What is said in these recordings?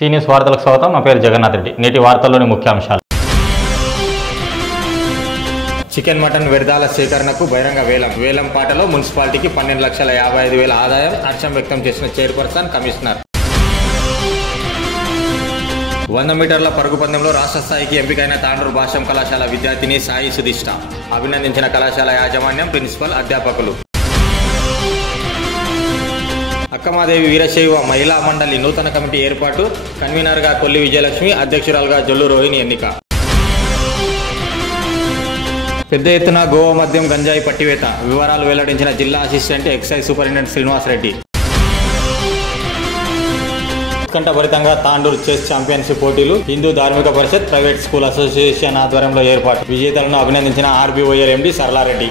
C news వార్తలకు స్వాగతం. నా పేరు జగన్నాథ్ రెడ్డి. నేటి వార్తల్లోని ముఖ్యాంశాలు. చికెన్ మటన్ వ్యర్థాల సేకరణకు బహిరంగ వేలం పాటలో మున్సిపాలిటీకి 12,55,000 ఆదాయం. హర్షం వ్యక్తం చేసిన చైర్పర్సన్ కమిషనర్. 100 మీటర్ల పరుగు పందెంలో రాష్ట్ర స్థాయికి ఎంపికైన తాండూరు భాషం కళాశాల విద్యార్థిని సాయి సుధిష్ట. అభినందించిన కళాశాల యాజమాన్యం, ప్రిన్సిపల్, అధ్యాపకులు. అక్కమాదేవి వీరశైవ మహిళా మండలి నూతన కమిటీ ఏర్పాటు. కన్వీనర్గా కొల్లి విజయలక్ష్మి, అధ్యక్షురాలుగా జొల్లు రోహిణి ఎన్నిక. పెద్ద ఎత్తున గోవా మద్యం, గంజాయి పట్టివేత. వివరాలు వెల్లడించిన జిల్లా assistant excise superintendent Srinivas Reddy. ఉత్కంఠభరితంగా తాండూరు చెస్ ఛాంపియన్షిప్ పోటీలు. హిందూ ధార్మిక పరిషత్ ప్రైవేట్ స్కూల్ అసోసియేషన్ ఆధ్వర్యంలో ఏర్పాటు. విజేతలను అభినందించిన ఆర్బీఓఎల్ ఎండీ సరళారెడ్డి.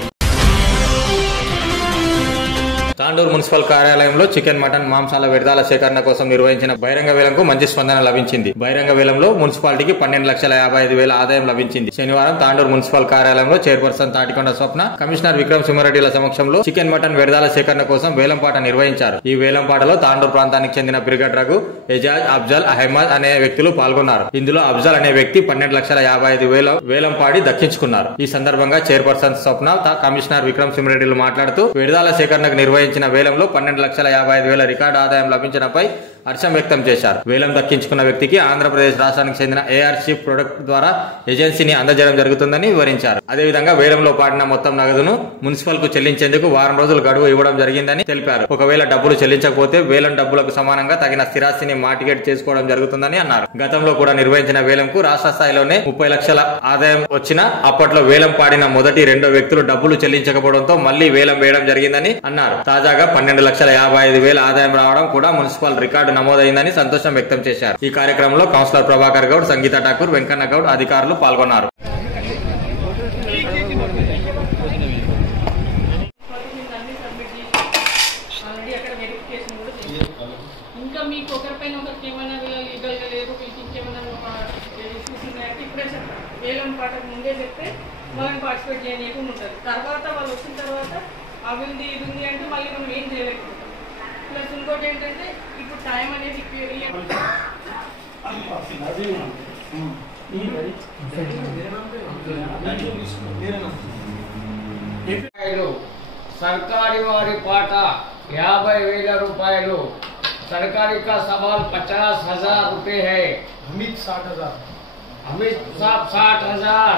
తాండూరు మున్సిపల్ కార్యాలయంలో చికెన్, మటన్, మాంసాల వ్యర్థాల సేకరణ కోసం నిర్వహించిన బహిరంగ వేలంకు మంచి స్పందన లభించింది. బహిరంగ వేలంలో మున్సిపాలిటీకి 12,55,000 ఆదాయం లభించింది. శనివారం తాండూరు మున్సిపల్ కార్యాలయంలో చైర్పర్సన్ తాటికొండ స్వప్న, కమిషనర్ విక్రమ్ సింహారెడ్డిల సమక్షంలో చికెన్, మటన్ వ్యర్థాల సేకరణ కోసం వేలంపాట నిర్వహించారు. ఈ వేలంపాటలో తాండూరు ప్రాంతానికి చెందిన బ్రిగేడ్ రఘు, ఎజాజ్, అఫ్జల్, అహ్మద్ అనే వ్యక్తులు పాల్గొన్నారు. ఇందులో అఫ్జల్ అనే వ్యక్తి 12,55,000 వేలం పాడి దక్కించుకున్నారు. ఈ సందర్భంగా చైర్పర్సన్ స్వప్న, కమిషనర్ విక్రమ్ సింహారెడ్డిలు మాట్లాడుతూ వ్యర్థాల సేకరణకు నిర్వహించిన వేలంలో 12,55,000 రికార్డు ఆదాయం లభించడంపై హర్షం వ్యక్తం చేశారు. వేలం దక్కించుకున్న వ్యక్తికి ఆంధ్రప్రదేశ్ రాష్ట్రానికి చెందిన ఏఆర్ షిప్ ప్రొడక్ట్ ద్వారా ఏజెన్సీని అందజేయడం జరుగుతుందని వివరించారు. అదేవిధంగా వేలంలో పాడిన మొత్తం నగదును మున్సిపల్ కు చెల్లించేందుకు వారం రోజులు గడువు ఇవ్వడం జరిగిందని తెలిపారు. ఒకవేళ డబ్బులు చెల్లించకపోతే వేలం డబ్బులకు సమానంగా తగిన స్థిరాస్తిని మార్టిగేట్ చేసుకోవడం జరుగుతుందని అన్నారు. గతంలో కూడా నిర్వహించిన వేలంకు రాష్ట్ర స్థాయిలోనే 30 లక్షల ఆదాయం వచ్చినా అప్పట్లో వేలం పాడిన మొదటి, రెండో వ్యక్తులు డబ్బులు చెల్లించకపోవడంతో మళ్లీ వేలం వేయడం జరిగిందని అన్నారు. తాజాగా 12,55,000 ఆదాయం రావడం కూడా మున్సిపల్ రికార్డు నమోదైందని సంతోషం వ్యక్తం చేశారు. ఈ కార్యక్రమంలో కౌన్సిలర్ ప్రభాకర్ గౌడ్, సంగీత ఠాకూర్, వెంకన్న గౌడ్, అధికారులు పాల్గొన్నారు. ఇంకా మీకు ఒకరిపైన ఒకరికి ఏమైనా లీగల్గా లేదు, మీకు ఇంకేమైనా ఇష్యూస్ ఉన్నాయంటే ఇప్పుడే చెప్పండి. వేలం పాటకు ముందే చెప్తే వాళ్ళని పార్టిసిపేట్ చేయకుండా ఉంటుంది. తర్వాత వాళ్ళు వచ్చిన తర్వాత అవి ఉంది, ఇది ఉంది అంటే మళ్ళీ మనం ఏం చేయలేకపోతాం. ప్లస్ ఇంకోటి ఏంటంటే ఇప్పుడు టైం అనేది सरकारी वाली पाटा 50,000 रुपये, सरकारी का सवाल 50,000 रुपये है। हमीद 60,000, हमीद साहब 60,000,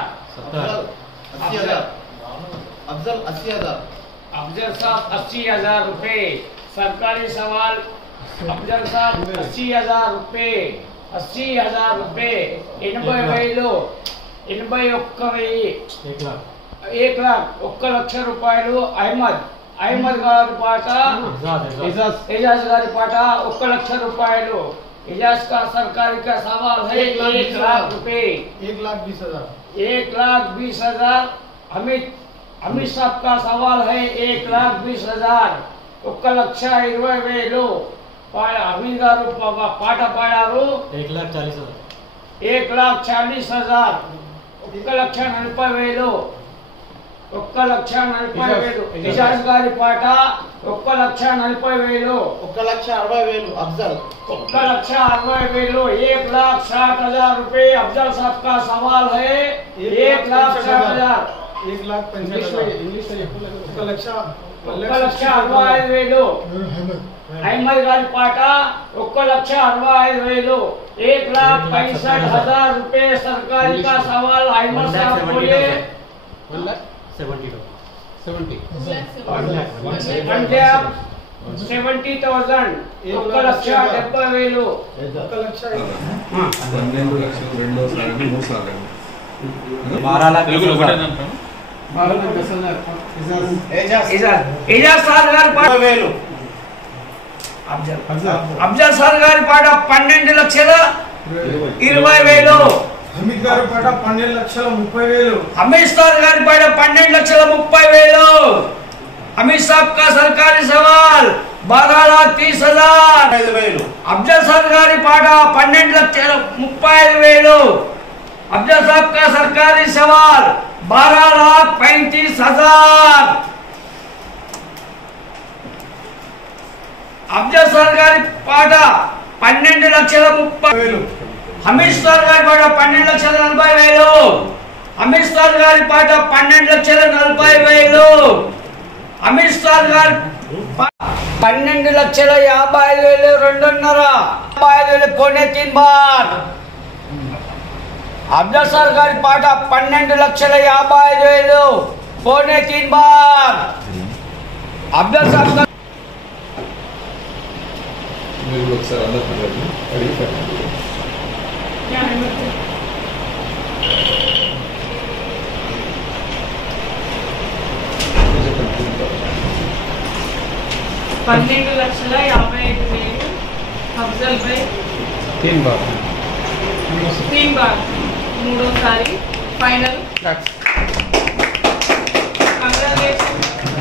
अफजल 80,000, अफजल साहब 80,000 रुपये, सरकारी सवाल अफजल साहब 80,000 रुपये, 80,000 रुपये, 80,000, 81,000, 1,00,000 రూపాయలు. అహ్మద్ గారి పాట, एजाज गारी पाटा 1,00,000 रुपये. एजाज का सरकारी का सवाल है 1,00,000 रुपये, 1,20,000, 1,20,000. अमित साहब का सवाल है 1,20,000, 1,20,000. अमीर गारू पाట పాడారు 1,40,000, 1,40,000, 1,40,000, 1,40,000. एजाज गारी पाట 1,40,000, 1,60,000 अफजल, 1,60,000, 1,60,000 रुपये. अफजल साहब का सवाल है 1,60,000, 1,60,000. अहमद गारी पाట 1,60,000, 1,65,000 रुपये. सरकारी का सवाल अहमद साहब बोले 70,000. 70,000, 1,70,000. అఫ్జల్ సార్ గారి పాట 12,20,000. हमीद गारी पाटा 12,30,000, हमीद साहब गारी पाटा 12,30,000. अमित साहब का सरकारी सवाल 12,30,000. अफजल साहब गारी पाटा 12,35,000. अफजल साहब का सरकारी सवाल 12,35,000. अफजल साहब गारी पाटा 12,30,000 అమిత్ షా గారి పాట 12,40,000 అమిత్ షా గారి పాట 12,40,000 అమిత్ షా గారి 12,50,000 2.5 पौने 3 बार अफजल सर गारी पाट 12,50,000 पौने 3 बार अफजल साहब क्या है मतलब 12,55,000 अफजल भाई 3 बार 3 बार మూడోసారి ఫైనల్ కంగ్రాచులేషన్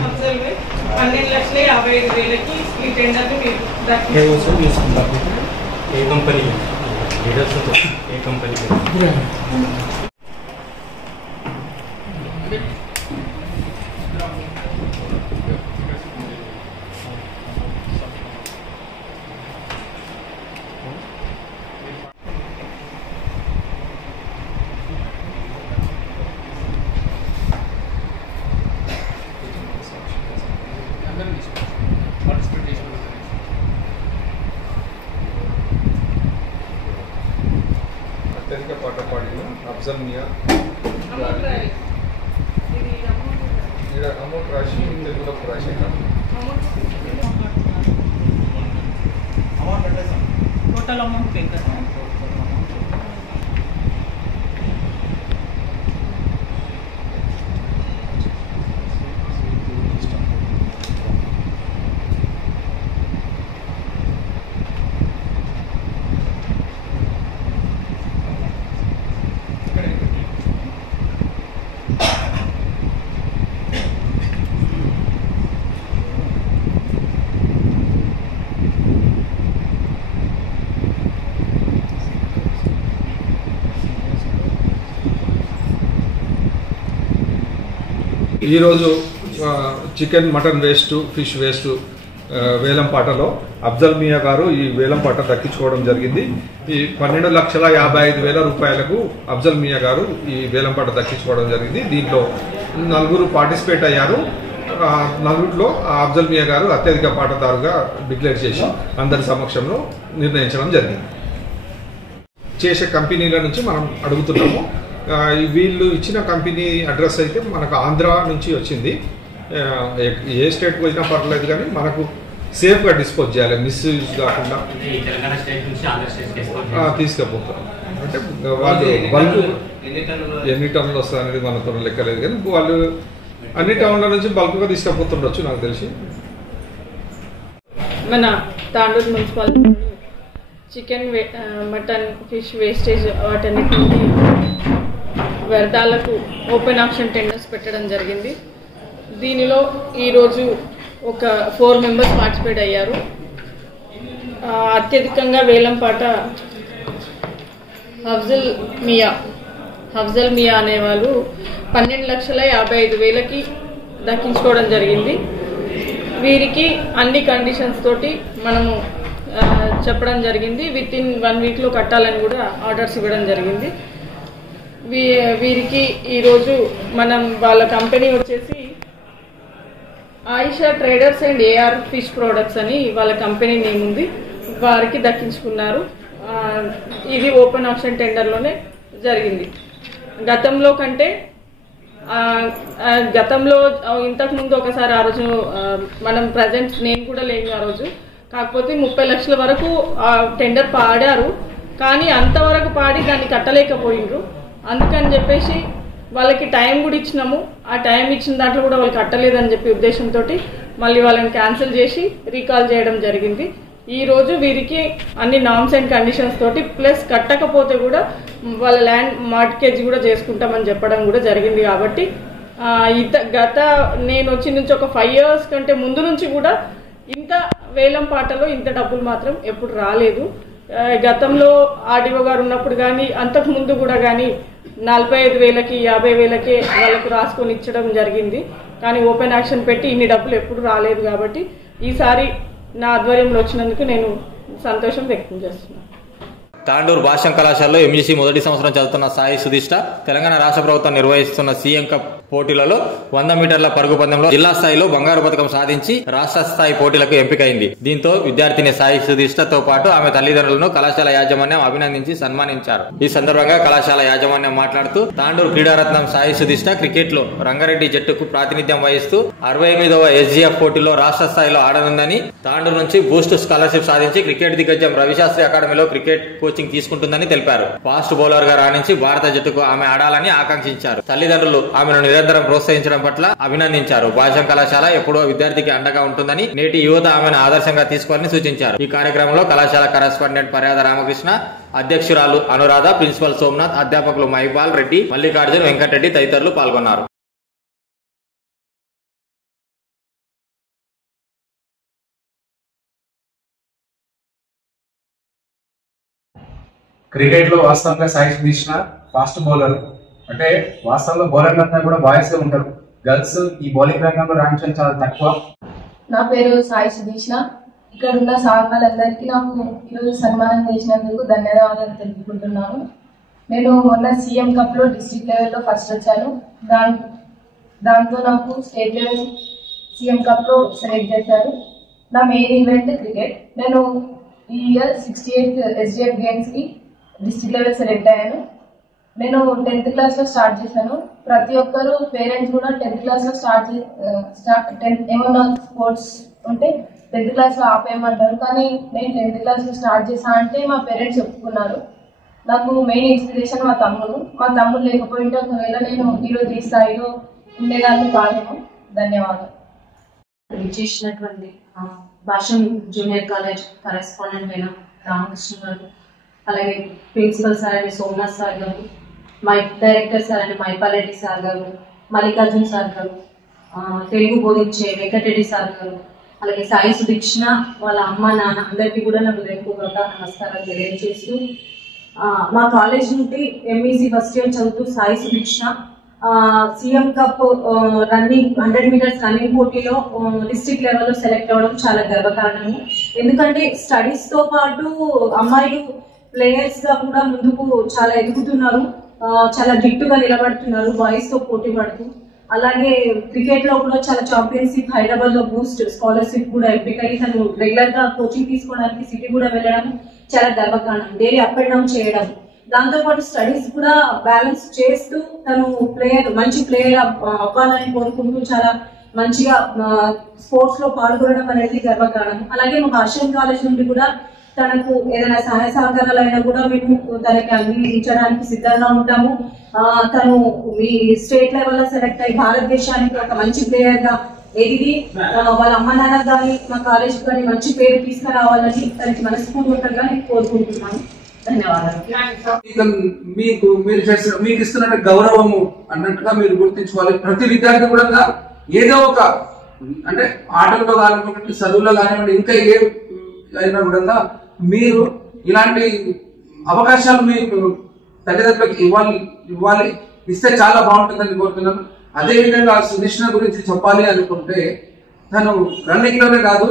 అఫ్జల్ భాయ్ 12,55,000కి ఈ టెండర్ని మీరు దక్కించుకున్నారు ఏ కంపెనీ ఏ కంపెనీ అత్యధిక పాట పాడిన అఫ్జల్ మియా అమౌంట్ రాసి తెలుగులోకి రాసి टोटल अमाउंट पे करना है ఈరోజు chicken mutton waste fish waste వేలం పాటలో అఫ్జల్ మియా గారు ఈ వేలం పాట దక్కించుకోవడం జరిగింది. ఈ 12,55,000 రూపాయలకు అఫ్జల్ మియా గారు ఈ వేలం పాట దక్కించుకోవడం జరిగింది. దీంట్లో 4 పార్టిసిపేట్ అయ్యారు. నలుగురిలో అఫ్జల్ మియా గారు అత్యధిక పాటదారుగా డిక్లేర్ చేసి అందరి సమక్షంలో నిర్ణయించడం జరిగింది. చేసే కంపెనీల నుంచి మనం అడుగుతున్నాము. వీళ్ళు ఇచ్చిన కంపెనీ అడ్రస్ అయితే మనకు ఆంధ్ర నుంచి వచ్చింది. ఏ స్టేట్ పోయినా పర్లేదు కానీ మనకు సేఫ్గా డిస్పోజ్ చేయాలి, మిస్యూజ్ కాకుండా తీసుకుపోతారు. అంటే వాళ్ళు బల్క్ ఎన్ని టన్నులు వస్తుంది అనేది మనతో లెక్కలేదు కానీ వాళ్ళు అన్ని టౌన్ల నుంచి బల్క్గా తీసుకుపోతుండొచ్చు నాకు తెలిసి. మన Tandur municipality chicken mutton fish wastage వాటన్నిటిని వ్యర్థాలకు ఓపెన్ ఆప్షన్ టెండర్స్ పెట్టడం జరిగింది. దీనిలో ఈరోజు ఒక 4 మెంబర్స్ పార్టిసిపేట్ అయ్యారు. అత్యధికంగా వేలం పాట అఫ్జల్ మియా అనేవాళ్ళు 12,55,000కి దక్కించుకోవడం జరిగింది. వీరికి అన్ని కండిషన్స్ తోటి మనము చెప్పడం జరిగింది. విత్ ఇన్ 1 వీక్లో కట్టాలని కూడా ఆర్డర్స్ ఇవ్వడం జరిగింది. వీరికి ఈరోజు మనం వాళ్ళ కంపెనీ వచ్చేసి Ayesha traders and AR fish products అని వాళ్ళ కంపెనీ నేమ్ ఉంది. వారికి దక్కించుకున్నారు. ఇది ఓపెన్ ఆప్షన్ టెండర్లోనే జరిగింది. గతంలో కంటే గతంలో ఇంతకుముందు ఒకసారి ఆ రోజు మనం ప్రజెంట్ నేను కూడా లేను ఆ రోజు. కాకపోతే 30 లక్షల వరకు టెండర్ పాడారు. కానీ అంతవరకు పాడి దాన్ని కట్టలేకపోయిండ్రు. అందుకని చెప్పేసి వాళ్ళకి టైం కూడా ఇచ్చినాము. ఆ టైం ఇచ్చిన దాంట్లో కూడా వాళ్ళు కట్టలేదని చెప్పి ఉద్దేశంతో మళ్ళీ వాళ్ళని క్యాన్సిల్ చేసి రీకాల్ చేయడం జరిగింది. ఈరోజు వీరికి అన్ని నామ్స్ అండ్ కండిషన్స్ తోటి ప్లస్ కట్టకపోతే కూడా వాళ్ళ ల్యాండ్ మార్ట్గేజ్ కూడా చేసుకుంటామని చెప్పడం కూడా జరిగింది. కాబట్టి గత నేను వచ్చిన నుంచి ఒక 5 years కంటే ముందు నుంచి కూడా ఇంత వేలం పాటలో ఇంత డబ్బులు మాత్రం ఎప్పుడు రాలేదు. గతంలో ఆర్డీఓ గారు ఉన్నప్పుడు కానీ అంతకు ముందు కూడా కానీ 45,000కి 50,000కే వాళ్ళకు రాసుకొని ఇచ్చడం జరిగింది. కానీ ఓపెన్ యాక్షన్ పెట్టి ఇన్ని డబ్బులు ఎప్పుడు రాలేదు. కాబట్టి ఈసారి నా ఆధ్వర్యంలో వచ్చినందుకు నేను సంతోషం వ్యక్తం చేస్తున్నాను. తాండూరు భాష్యం కళాశాలలో ఎంజీసీ మొదటి సంవత్సరం చదువుతున్న సాయి సుధిష్ట తెలంగాణ రాష్ట్ర ప్రభుత్వం నిర్వహిస్తున్న సీఎం కప్ పోటీలలో 100 మీటర్ల పరుగు పందెంలో జిల్లా స్థాయిలో బంగారు పథకం సాధించి రాష్ట్ర స్థాయి పోటీలకు ఎంపికైంది. దీంతో విద్యార్థిని సాయి సుధిష్టతో పాటు ఆమె తల్లిదండ్రులను కళాశాల యాజమాన్యం అభినందించి సన్మానించారు. ఈ సందర్భంగా కళాశాల యాజమాన్యం మాట్లాడుతూ తాండూరు క్రీడారత్నం సాయి సుధిష్ట క్రికెట్ లో రంగారెడ్డి జట్టుకు ప్రాతినిధ్యం వహిస్తూ 68వ SGF పోటీలో రాష్ట్ర స్థాయిలో ఆడనుందని, తాండూరు నుంచి బూస్ట్ స్కాలర్షిప్ సాధించి క్రికెట్ దిగ్గజం రవిశాస్త్రి అకాడమీలో క్రికెట్ కోచింగ్ తీసుకుంటుందని తెలిపారు. ఫాస్ట్ బౌలర్ గా రాణించి భారత జట్టుకు ఆమె ఆడాలని ఆకాంక్షించారు. తల్లిదండ్రులు ఆమెను నిరంతరం ప్రోత్సహించడం పట్ల అభినందించారు. భాష్యం కళాశాల ఎప్పుడో విద్యార్థికి అండగా ఉంటుందని, నేటి యువత ఆమెను ఆదర్శంగా తీసుకోవాలని సూచించారు. ఈ కార్యక్రమంలో కళాశాల కరెస్పాండెంట్ పర్యాద రామకృష్ణ, అధ్యక్షురాలు అనురాధ, ప్రిన్సిపల్ సోమనాథ్, అధ్యాపకులు మహిపాల్ రెడ్డి, మల్లికార్జున్, వెంకటరెడ్డి తదితరులు పాల్గొన్నారు. క్రికెట్ లో వాస్తవంగా సాయి సుధీష్ణ ఫాస్ట్ బౌలర్. అంటే వాస్తవంలో బౌలర్లంతా కూడా బాయ్స్ ఉంటారు, గర్ల్స్ ఈ బౌలింగ్ రంగంలో రాణించడం చాలా తక్కువ. నా పేరు సాయి సుధీష్ణ. ఇక్కడ ఉన్న సార్ వాళ్ళందరికీ నాకు ఈరోజు సన్మానం చేసినందుకు ధన్యవాదాలు తెలుపుకుంటున్నాను. నేను మొన్న సీఎం కప్ లో డిస్ట్రిక్ట్ లెవెల్లో ఫస్ట్ వచ్చాను. దాంతో నాకు స్టేట్ లెవెల్ సీఎం కప్ లో సెలెక్ట్ చేశారు. నా మెయిన్ ఈవెంట్ క్రికెట్. నేను ఈ ఇయర్ 68th SGF గేమ్స్ కి డిస్ట్రిక్ట్ లెవెల్ సెలెక్ట్ అయ్యాను. నేను 10th క్లాస్లో స్టార్ట్ చేశాను. ప్రతి ఒక్కరు పేరెంట్స్ కూడా 10th క్లాస్లో ఏమన్నా స్పోర్ట్స్ ఉంటే 10th క్లాస్లో ఆపేయమంటారు. కానీ నేను 10th క్లాస్లో స్టార్ట్ చేశాను అంటే మా పేరెంట్స్ ఒప్పుకున్నారు. నాకు మెయిన్ ఇన్స్పిరేషన్ మా తమ్ముడు లేకపోయింటే ఒకవేళ నేను ఈరోజు ఈ స్థాయిలో ఉండేదాన్ని కాదేమో. ధన్యవాదాలు. చేసినటువంటి భాష్యం జూనియర్ కాలేజ్ కరెస్పాండెంట్ అయిన రామకృష్ణ గారు, అలాగే ప్రిన్సిపల్ సార్ అయిన సోమనాథ్ సార్ గారు, డైరెక్టర్ సార్ అయిన మహిపాల్ రెడ్డి సార్ గారు, మల్లికార్జున్ సార్ గారు, తెలుగు బోధించే వెంకటరెడ్డి సార్ గారు, అలాగే సాయి సుదీక్షణ వాళ్ళ అమ్మ నాన్న అందరికీ కూడా నాకు హృదయపూర్వక నమస్కారాలు తెలియజేస్తూ, మా కాలేజ్ నుండి ఎంఈసీ ఫస్ట్ ఇయర్ చదువుతూ Sai Sudeekshana CM cup running 100 metres running పోటీలో డిస్ట్రిక్ట్ లెవెల్లో సెలెక్ట్ అవ్వడం చాలా గర్వకారణము. ఎందుకంటే స్టడీస్ తో పాటు అమ్మాయిలు ప్లేయర్స్ గా కూడా ముందుకు చాలా ఎదుగుతున్నారు, చాలా గిట్టుగా నిలబడుతున్నారు బాయ్స్ తో పోటీ పడుతూ. అలాగే క్రికెట్ లో కూడా చాలా ఛాంపియన్షిప్ హైదరాబాద్ లో బూస్ట్ స్కాలర్షిప్ కూడా ఎంపికై తను రెగ్యులర్ గా కోచింగ్ తీసుకోవడానికి సిటీ కూడా వెళ్ళడం చాలా గర్వకారణం. డైలీ అప్ అండ్ డౌన్ చేయడం, దాంతో పాటు స్టడీస్ కూడా బ్యాలెన్స్ చేస్తూ తను మంచి ప్లేయర్ అవ్వాలని కోరుకుంటూ చాలా మంచిగా స్పోర్ట్స్ లో పాల్గొనడం అనేది గర్వకారణం. అలాగే మా భాష్యం కాలేజ్ నుండి కూడా తనకు ఏదైనా సహాయ సహకారాలు అయినా కూడా మేము తనకి అందించడానికి సిద్ధంగా ఉంటాము. తను ఈ స్టేట్ లెవెల్లో సెలెక్ట్ అయ్యి భారతదేశానికి ఒక మంచి ప్లేయర్ గా ఎదిగి వాళ్ళ అమ్మ నాన్న కానీ మా కాలేజ్ కానీ మంచి పేరు తీసుకురావాలని తనకి మనస్ఫూర్తిగా కోరుకుంటున్నాను. ధన్యవాదాలు. మీకు ఇస్తున్న గౌరవము అన్నట్టుగా మీరు గుర్తించుకోవాలి. ప్రతి విద్యార్థి కూడా ఏదో ఒక అంటే ఆటల్లో కానివ్వండి, చదువులో కానివ్వండి, ఇంకా ఏ అయినా కూడా మీరు ఇలాంటి అవకాశాలు మీకు తల్లిదండ్రులకు ఇవ్వాలి ఇస్తే చాలా బాగుంటుందని కోరుతున్నాను. అదేవిధంగా సుదీష్ణ గురించి చెప్పాలి అనుకుంటే తను రన్నింగ్ లోనే కాదు,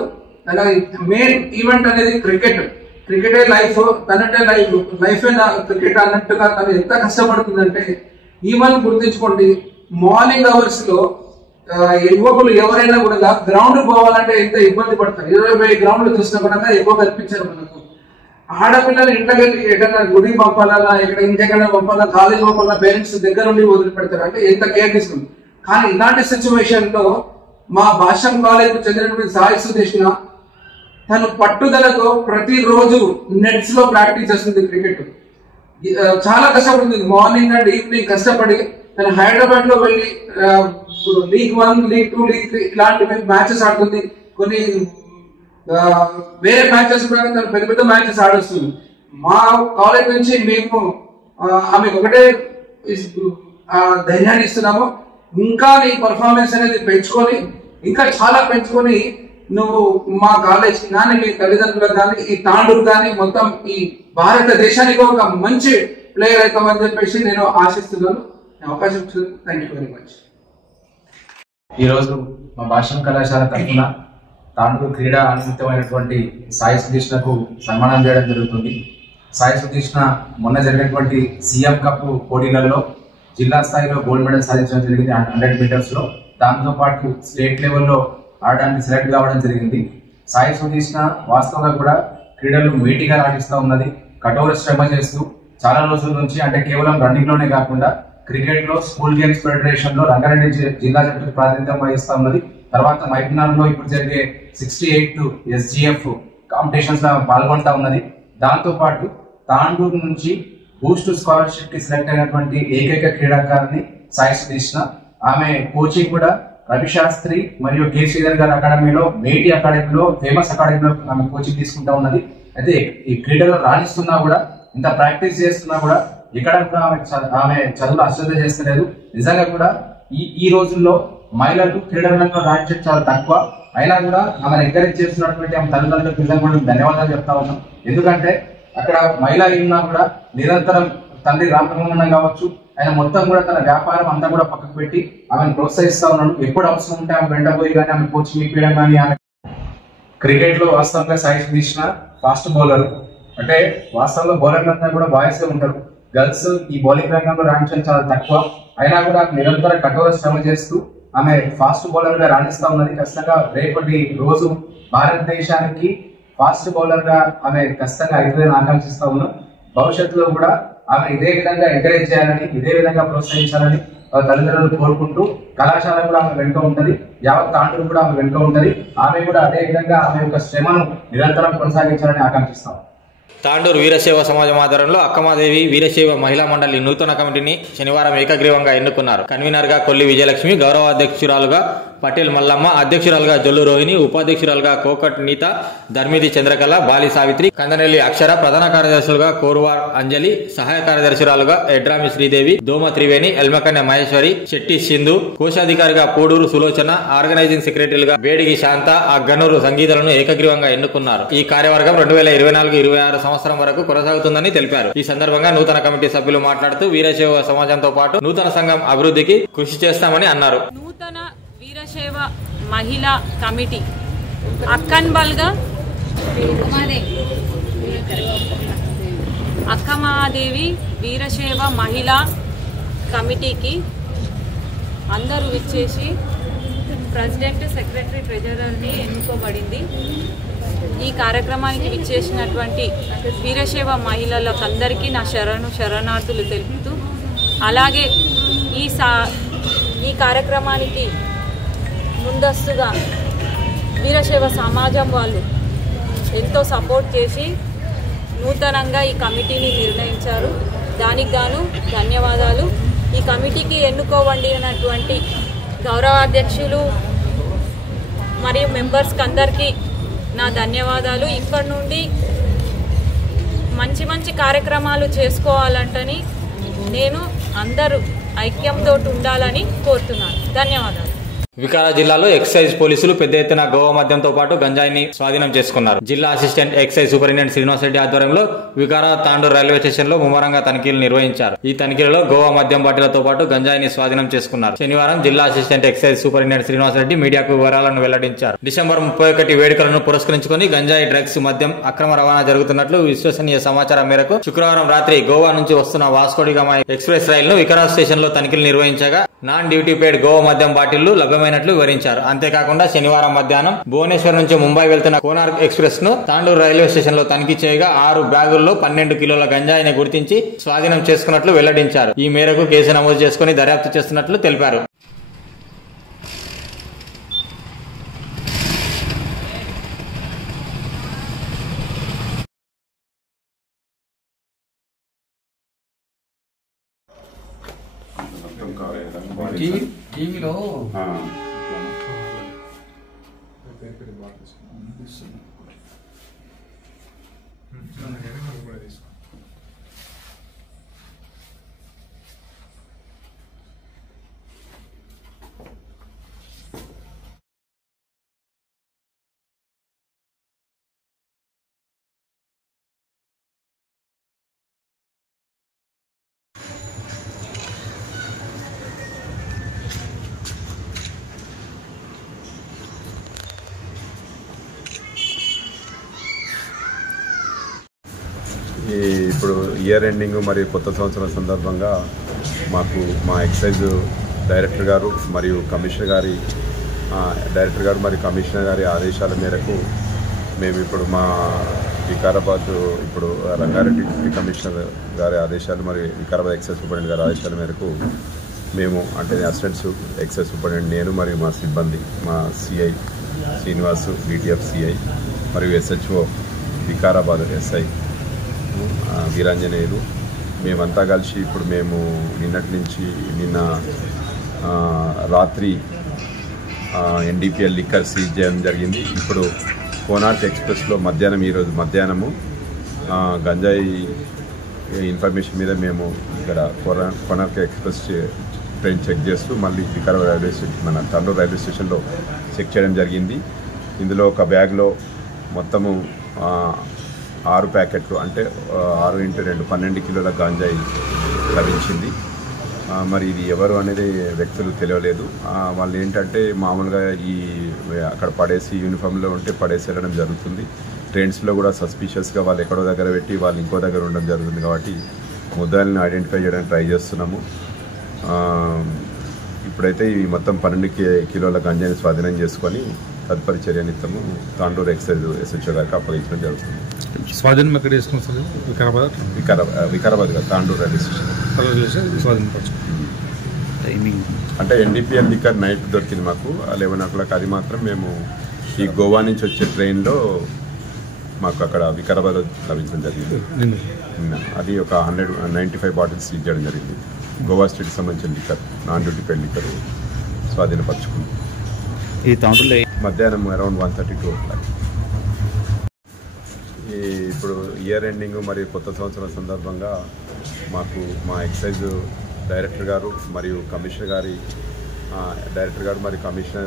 తన మెయిన్ ఈవెంట్ అనేది క్రికెటే లైఫ్, తనంటే లైఫే క్రికెట్ అన్నట్టుగా తను ఎంత కష్టపడుతుందంటే ఈవెన్ గుర్తించుకోండి. మార్నింగ్ అవర్స్ లో యువకులు ఎవరైనా కూడా గ్రౌండ్ పోవాలంటే ఎంత ఇబ్బంది పడతారు. 20 గ్రౌండ్లు చూసినా కూడా ఎక్కువ కనిపించారు మనకు. ఆడపిల్లలు ఇంట్లోకి వెళ్ళి ఎక్కడైనా గుడికి పంపాలన్నా, ఎక్కడ ఇంకెక్కడైనా పంపాలా, కాలేజ్ పంపాలన్నా పేరెంట్స్ దగ్గర నుండి వదిలిపెడతారు. అంటే ఎంత కేర్ తీసుకుంది. కానీ ఇలాంటి సిచ్యువేషన్ లో మా భాష్యం కాలేజ్ చెందినటువంటి సాయి సుదీష్ణ తను పట్టుదలతో ప్రతిరోజు నెట్స్ లో ప్రాక్టీస్ చేస్తుంది. క్రికెట్ చాలా కష్టపడుతుంది. మార్నింగ్ అండ్ ఈవినింగ్ కష్టపడి తను హైదరాబాద్ లో వెళ్ళి లీగ్ 1, లీగ్ 2, లీగ్ 3 ఇలాంటి మ్యాచెస్ ఆడుతుంది. కొన్ని వేరే మ్యాచెస్ కూడా తను పెద్ద పెద్ద మ్యాచెస్ ఆడొస్తుంది. మా కాలేజ్ నుంచి మేము ఆమెకు ఒకటే ధైర్యాన్ని ఇస్తున్నాము. ఇంకా నీ పర్ఫార్మెన్స్ అనేది పెంచుకొని, ఇంకా చాలా పెంచుకొని నువ్వు మా కాలేజ్ కానీ, మీ తల్లిదండ్రులకు కానీ, ఈ తాండూరు కానీ, మొత్తం ఈ భారతదేశానికి ఒక మంచి ప్లేయర్ అవుతామని చెప్పేసి నేను ఆశిస్తున్నాను. అవకాశం ఇచ్చింది. Thank you very much. ఈరోజు మా భాష్యం కళాశాల తరఫున తాండూరు క్రీడా అనుమితమైనటువంటి సాయి సుధీష్ణకు సన్మానం చేయడం జరుగుతుంది. సాయి సుధీష్ణ మొన్న జరిగినటువంటి సీఎం కప్ పోటీలలో జిల్లా స్థాయిలో గోల్డ్ మెడల్ సాధించడం జరిగింది 100 మీటర్స్లో. దాంతోపాటు స్టేట్ లెవెల్లో ఆడడానికి సెలెక్ట్ కావడం జరిగింది. సాయి సుధీష్ణ వాస్తవంగా కూడా క్రీడలు మేటిగా రాణిస్తూ ఉన్నది. కఠోర శ్రమ చేస్తూ చాలా రోజుల నుంచి అంటే కేవలం రన్నింగ్ లోనే కాకుండా క్రికెట్ లో స్కూల్ గేమ్స్ ఫెడరేషన్ లో రంగారెడ్డి జిల్లా జట్టుకు ప్రాతినిధ్యం వహిస్తూ ఉన్నది. తర్వాత మైపునార్లో ఇప్పుడు జరిగే 68 SGF కాంపిటీషన్స్ లో పాల్గొంటా ఉన్నది. దాంతో పాటు తాండూరు నుంచి బూస్ట్ స్కాలర్షిప్ కి సెలెక్ట్ అయినటువంటి ఏకైక క్రీడాకారిణి సాయి సుధీష్ణ. ఆమె కోచింగ్ కూడా రవిశాస్త్రి మరియు కె శ్రీధర్ గారి అకాడమీలో, మేటి అకాడమీలో, ఫేమస్ అకాడమీలో ఆమె కోచింగ్ తీసుకుంటా ఉన్నది. అయితే ఈ క్రీడలో రాణిస్తున్నా కూడా, ఇంత ప్రాక్టీస్ చేస్తున్నా కూడా ఇక్కడ కూడా ఆమె చదువులో అశ్రద్ధ చేస్తలేదు. నిజంగా కూడా ఈ రోజుల్లో మహిళలు క్రీడలలో రాణించడం చాలా తక్కువ. అయినా కూడా ఆమెను ఎంకరేజ్ చేస్తున్నటువంటి ఆమె తల్లిదండ్రులకు నిజంగా కూడా ధన్యవాదాలు చెప్తా ఉన్నాం. ఎందుకంటే అక్కడ మహిళ ఉన్నా కూడా నిరంతరం తండ్రి రామబ్రహ్మణ్యం కావచ్చు, ఆయన మొత్తం కూడా తన వ్యాపారం అంతా కూడా పక్కకు పెట్టి ఆమెను ప్రోత్సహిస్తా ఉన్నాడు. ఎప్పుడు అవసరం ఉంటే ఆమె వెంట పోయి కానీ ఆమె కోచింగ్ ఇప్పించడం కానీ. ఆమె క్రికెట్ లో వాస్తవంగా సాయి సుధీష్ణ ఫాస్ట్ బౌలర్. అంటే వాస్తవంలో బౌలర్లు అంతా కూడా బాయ్స్ ఉంటారు. గర్ల్స్ ఈ బౌలింగ్ రంగంలో రాణించడం చాలా తక్కువ. అయినా కూడా నిరంతర కఠోర శ్రమ చేస్తూ ఆమె ఫాస్ట్ బౌలర్ గా రాణిస్తా ఉన్నది. ఖచ్చితంగా రేపటి రోజు భారతదేశానికి ఫాస్ట్ బౌలర్ గా ఆమె ఖచ్చితంగా అవుతుందని ఆకాంక్షిస్తా ఉన్నాం. భవిష్యత్తులో కూడా ఆమె ఇదే విధంగా ఎంకరేజ్ చేయాలని, ఇదే విధంగా ప్రోత్సహించాలని తల్లిదండ్రులు కోరుకుంటూ, కళాశాల కూడా ఆమె వెనుక ఉంటది, యావత్ తాండూరు కూడా ఆమె వెనుక ఉంటది. ఆమె కూడా అదే విధంగా ఆమె యొక్క శ్రమను నిరంతరం కొనసాగించాలని ఆకాంక్షిస్తాం. తాండూరు వీరశైవ సమాజం ఆధ్వర్యంలో అక్కమాదేవి వీరశైవ మహిళా మండలి నూతన కమిటీని శనివారం ఏకగ్రీవంగా ఎన్నుకున్నారు. కన్వీనర్ గా కొల్లి విజయలక్ష్మి, గౌరవ అధ్యక్షురాలుగా పటేల్ మల్లమ్మ, అధ్యక్షురాలుగా జొల్లు రోహిణి, ఉపాధ్యక్షురాలుగా కోకట్ నీత, ధర్మిది చంద్రకళ, బాలి సావిత్రి, కందనెల్లి అక్షర, ప్రధాన కార్యదర్శులుగా కోరువార్ అంజలి, సహాయ కార్యదర్శురాలుగా ఎడ్రామి శ్రీదేవి, దోమ త్రివేణి, ఎల్మకన్య మహేశ్వరి, శెట్టి సింధు, కోశాధికారిగా పూడూరు సులోచన, ఆర్గనైజింగ్ సెక్రటరీలుగా బేడిగి శాంత, అగ్గనూరు సంగీతలను ఏకగ్రీవంగా ఎన్నుకున్నారు. ఈ కార్యవర్గం 2024-26 సంవత్సరం వరకు కొనసాగుతుందని తెలిపారు. ఈ సందర్భంగా నూతన కమిటీ సభ్యులు మాట్లాడుతూ వీరశైవ సమాజంతో పాటు నూతన సంఘం అభివృద్ధికి కృషి చేస్తామని అన్నారు. నూతన వీరశైవ మహిళా కమిటీ అక్కన్బల్గా అక్కమాదేవి వీరశైవ మహిళా కమిటీకి అందరూ విచ్చేసి ప్రెసిడెంట్, సెక్రటరీ, ట్రెజరర్ని ఎన్నుకోబడింది. ఈ కార్యక్రమానికి విచ్చేసినటువంటి వీరశైవ మహిళలకు అందరికీ నా శరణార్థులు తెలుపుతూ, అలాగే ఈ కార్యక్రమానికి ముందస్తుగా వీరశైవ సమాజం వాళ్ళు ఎంతో సపోర్ట్ చేసి నూతనంగా ఈ కమిటీని నిర్ణయించారు. దానికి గాను ధన్యవాదాలు. ఈ కమిటీకి ఎన్నుకోబడినటువంటి గౌరవాధ్యక్షులు మరియు మెంబర్స్కి అందరికీ నా ధన్యవాదాలు. ఇప్పటి నుండి మంచి మంచి కార్యక్రమాలు చేసుకోవాలంటని నేను అందరూ ఐక్యంతో ఉండాలని కోరుతున్నాను. ధన్యవాదాలు. వికారాబాద్ జిల్లాలో ఎక్సైజ్ పోలీసులు పెద్ద ఎత్తున గోవా మద్యంతో పాటు గంజాయిని స్వాధీనం చేసుకున్నారు. జిల్లా assistant excise superintendent Srinivas Reddy ఆధ్వర్యంలో వికారాబాద్ తాండూరు రైల్వే స్టేషన్ లో ముమ్మరంగా తనిఖీలు నిర్వహించారు. ఈ తనిఖీలలో గోవా మద్యం బాటిలతో పాటు గంజాయిని స్వాధీనం చేసుకున్నారు. శనివారం జిల్లా assistant excise superintendent Srinivas Reddy మీడియాకు వివరాలను వెల్లడించారు. డిసెంబర్ 31 వేడుకలను పురస్కరించుకుని గంజాయి, డ్రగ్స్, మద్యం అక్రమ రవాణా జరుగుతున్నట్లు విశ్వసనీయ సమాచారం మేరకు శుక్రవారం రాత్రి గోవా నుంచి వస్తున్న వాస్కోడిగామా ఎక్స్ప్రెస్ రైలును వికారాబాద్ స్టేషన్ లో తనిఖీలు నిర్వహించగా నాన్ డ్యూటీ పేడ్ గోవా మద్యం బాటిళ్లు లభ్యమైనట్లు వివరించారు. అంతేకాకుండా శనివారం మధ్యాహ్నం భువనేశ్వర్ నుంచి ముంబై వెళ్తున్న కోనార్క్ ఎక్స్ప్రెస్ ను తాండూరు రైల్వే స్టేషన్ లో తనిఖీ చేయగా 6 బ్యాగుల్లో 12 కిలోల గంజాయిని గుర్తించి స్వాధీనం చేసుకున్నట్లు వెల్లడించారు. ఈ మేరకు కేసు నమోదు చేసుకుని దర్యాప్తు చేస్తున్నట్లు తెలిపారు. టీవీలో ఇప్పుడు ఇయర్ ఎండింగ్ మరియు కొత్త సంవత్సరం సందర్భంగా మాకు మా ఎక్సైజ్ డైరెక్టర్ గారు మరియు కమిషనర్ గారి ఆదేశాల మేరకు మేము ఇప్పుడు మా వికారాబాద్ ఇప్పుడు రంగారెడ్డి డిప్యూటీ కమిషనర్ గారి ఆదేశాలు మరియు వికారాబాద్ ఎక్సైజ్ సూపరింటెండెంట్ గారి ఆదేశాల మేరకు మేము అంటే అసిస్టెంట్స్ ఎక్సైజ్ సూపరింటెండెంట్ నేను మరియు మా సిబ్బంది మా సిఐ శ్రీనివాసు డిటిఎఫ్ సిఐ మరియు ఎస్హెచ్ఓ వికారాబాద్ ఎస్ఐ వీరాంజనేయులు మేమంతా కలిసి ఇప్పుడు మేము నిన్న రాత్రి ఎన్డీపీఎల్ లిక్కర్ సీజ్ చేయడం జరిగింది. ఇప్పుడు కోనార్క్ ఎక్స్ప్రెస్లో ఈరోజు మధ్యాహ్నము గంజాయి ఇన్ఫర్మేషన్ మీద మేము ఇక్కడ కోనార్క్ ఎక్స్ప్రెస్ ట్రైన్ చెక్ చేస్తూ మళ్ళీ వికారాబాద్ రైల్వే స్టేషన్ మన తండూరు రైల్వే స్టేషన్లో చెక్ చేయడం జరిగింది. ఇందులో ఒక బ్యాగ్లో మొత్తము 6 ప్యాకెట్లు అంటే 6x2 12 కిలోల గాంజాయి లభించింది. మరి ఇది ఎవరు అనేది వ్యక్తులు తెలియలేదు. వాళ్ళు ఏంటంటే మామూలుగా అక్కడ పడేసి యూనిఫామ్లో ఉంటే పడేసి వెళ్ళడం జరుగుతుంది. ట్రైన్స్లో కూడా సస్పిషియస్గా వాళ్ళు ఎక్కడో దగ్గర పెట్టి వాళ్ళు ఇంకో దగ్గర ఉండడం జరుగుతుంది. కాబట్టి ముద్దాయిల్ని ఐడెంటిఫై చేయడానికి ట్రై చేస్తున్నాము. ఇప్పుడైతే ఈ మొత్తం 12 కిలోల గంజాయిని స్వాధీనం చేసుకొని తదుపరి చర్యనిత్తము తాండూరు ఎక్సైజ్ ఎస్హెచ్ఓ గారికి అప్పగించడం జరుగుతుంది. స్వాధీనం ఎక్కడ చేసుకున్నాం sir? Vikarabad Tandur railway station అంటే ఎన్డీపీఎల్ లిక్కర్ నైట్ దొరికింది మాకు 11 o'clock. అది మాత్రం మేము ఈ గోవా నుంచి వచ్చే ట్రైన్లో మాకు అక్కడ వికారాబాద్ లభించడం జరిగింది. అది ఒక 195 బాటిల్స్ సీజ్ చేయడం జరిగింది. గోవా స్ట్రీట్కి సంబంధించిన liquor non duty paid liquor స్వాధీనపరచుకుంది. ఈ తాండూరులో మధ్యాహ్నం అరౌండ్ 1:32 o'clock. ఇప్పుడు ఇయర్ ఎండింగ్ మరియు కొత్త సంవత్సరం సందర్భంగా మాకు మా ఎక్సైజ్ డైరెక్టర్ గారు మరియు కమిషనర్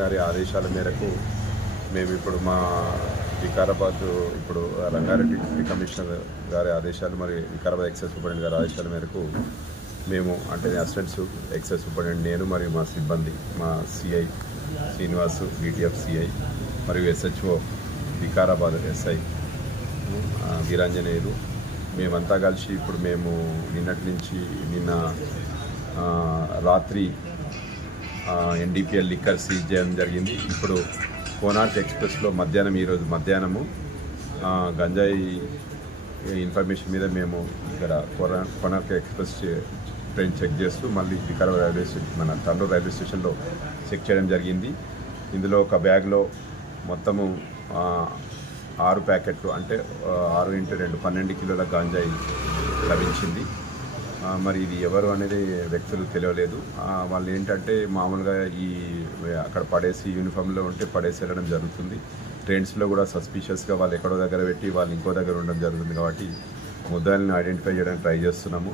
గారి ఆదేశాల మేరకు మేము ఇప్పుడు మా వికారాబాద్ ఇప్పుడు రంగారెడ్డి డిప్యూటీ కమిషనర్ గారి ఆదేశాలు మరియు వికారాబాద్ ఎక్సైజ్ సూపరింటెండెంట్ గారి ఆదేశాల మేరకు మేము అంటే అసిస్టెంట్స్ ఎక్సైజ్ సూపరింటెండెంట్ నేను మరియు మా సిబ్బంది మా సిఐ శ్రీనివాసు డిటిఎఫ్ సిఐ మరియు ఎస్హెచ్ఓ వికారాబాద్ ఎస్ఐ వీరాంజనేయులు మేమంతా కలిసి ఇప్పుడు మేము నిన్న రాత్రి ఎన్డీపీఎల్ లిక్కర్ సీజ్ చేయడం జరిగింది. ఇప్పుడు కోనార్క్ ఎక్స్ప్రెస్లో ఈరోజు మధ్యాహ్నము గంజాయి ఇన్ఫర్మేషన్ మీద మేము ఇక్కడ కోనార్క్ ఎక్స్ప్రెస్ ట్రైన్ చెక్ చేస్తూ మళ్ళీ వికారాబాద్ రైల్వే స్టేషన్ మన తండూరు రైల్వే స్టేషన్లో చెక్ చేయడం జరిగింది. ఇందులో ఒక బ్యాగ్లో మొత్తము 6 ప్యాకెట్లు అంటే 6x2 12 కిలోల గాంజాయి లభించింది. మరి ఇది ఎవరు అనేది వ్యక్తులు తెలియలేదు. వాళ్ళు ఏంటంటే మామూలుగా అక్కడ పడేసి యూనిఫామ్లో ఉంటే పడేసి వెళ్ళడం జరుగుతుంది. ట్రైన్స్లో కూడా సస్పిషియస్గా వాళ్ళు ఎక్కడో దగ్గర పెట్టి వాళ్ళు ఇంకో దగ్గర ఉండడం జరుగుతుంది. కాబట్టి ముద్దాయిల్ని ఐడెంటిఫై చేయడానికి ట్రై చేస్తున్నాము.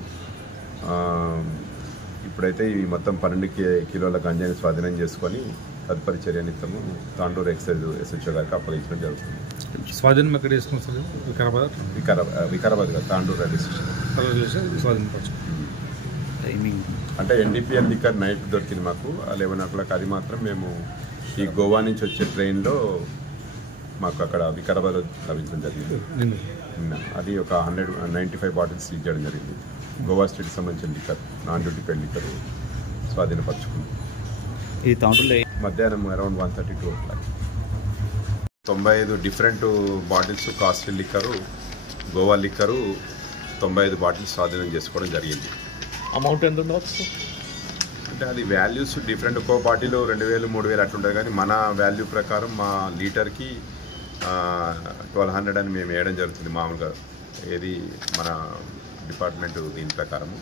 ఇప్పుడైతే ఈ మొత్తం 12 కిలోల గంజాయిని స్వాధీనం చేసుకొని తదుపరి చర్యనిత్తము తాండూరు ఎక్సైజ్ ఎస్హెచ్ఓ గారికి అప్పగించడం జరుగుతుంది. స్వాధీనం ఎక్కడ చేసుకున్నాం sir? Vikarabad Tandur railway station అంటే ఎన్డీపీఎల్ లిక్కర్ నైట్ దొరికింది మాకు 11 o'clock. అది మాత్రం మేము ఈ గోవా నుంచి వచ్చే ట్రైన్లో మాకు అక్కడ వికారాబాద్ లభించడం జరిగింది. అది ఒక 195 బాటిల్స్ సీజ్ చేయడం జరిగింది. గోవా స్ట్రీట్కి సంబంధించిన liquor non duty paid liquor స్వాధీనపరచుకుంది. ఈ తాండూరులో మధ్యాహ్నం around 1:32 o'clock. 95 different bottles costly liquor Goa liquor 95 bottles స్వాధీనం చేసుకోవడం జరిగింది. అమౌంట్ ఎంత ఉండవచ్చు అంటే అది వాల్యూస్ డిఫరెంట్. ఒక్కో బాటిల్ 2000 3000 అట్లుంటుంది. కానీ మన వాల్యూ ప్రకారం మా లీటర్కి 1200 అని మేము వేయడం జరుగుతుంది. మామూలుగా ఏది మన డిపార్ట్మెంట్ దీని ప్రకారము